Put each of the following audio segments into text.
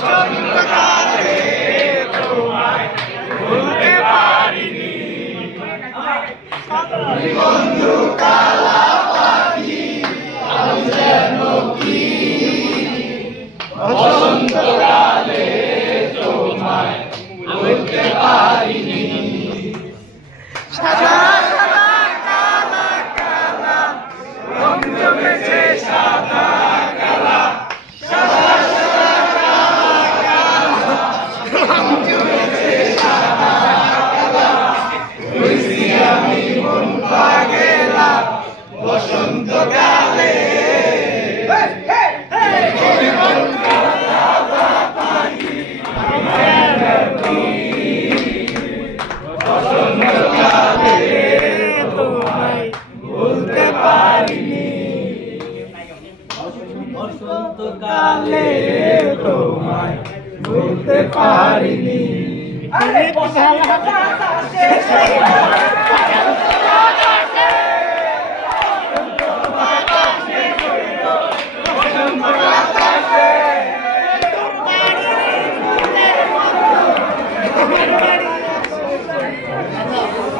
বসন্তকালে তোমায় ভুলতে পারিনি বন্ধু কালা পাখি আমি যেন কি বসন্তকালে তোমায় ভুলতে পারিনি সাদা সাদা কালা কালা রং জমেছে সাদা কালা সাদা সাদা কালা কালা রং জমেছে সাদা কালা হইছি আমি মন পাগেলা বসন্তকালে বসন্তকালে তোমায় ভুলতে পারিনি আরে বসন্তকালে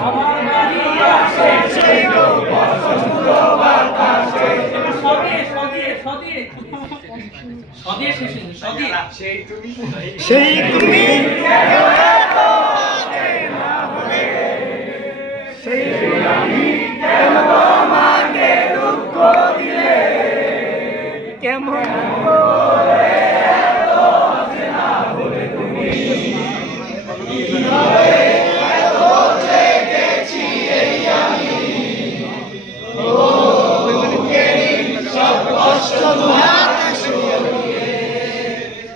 আমার বাড়ি আসে সেই বসন্ত বাতাসে সেই তুমি সেই আমি কেন তোমাকে দুঃখ দিলে কেমন